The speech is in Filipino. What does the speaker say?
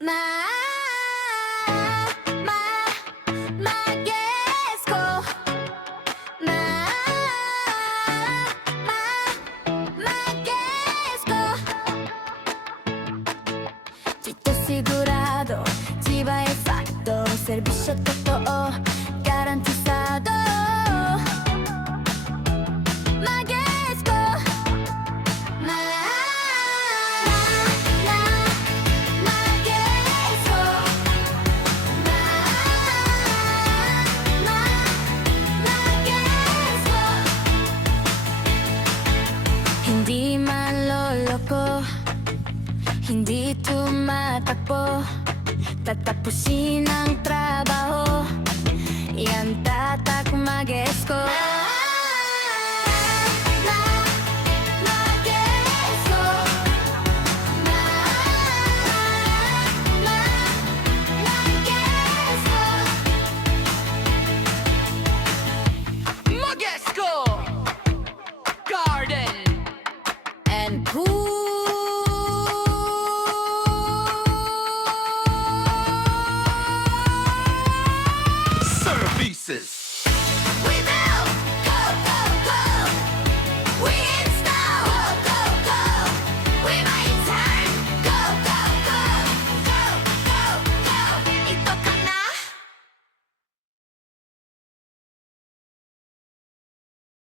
Ma, ma, Magesco. Ma, Magesco. Dito sigurado, tibay fatto, serbisyo totoo, garantisado. Magesco. Ma, Magesco. Magesco. Hindi manloloko, hindi tumatakbo, tatapusin ang trabaho. Yan Tatak Magesco. Magesco. Magesco. Magesco Garden And Services.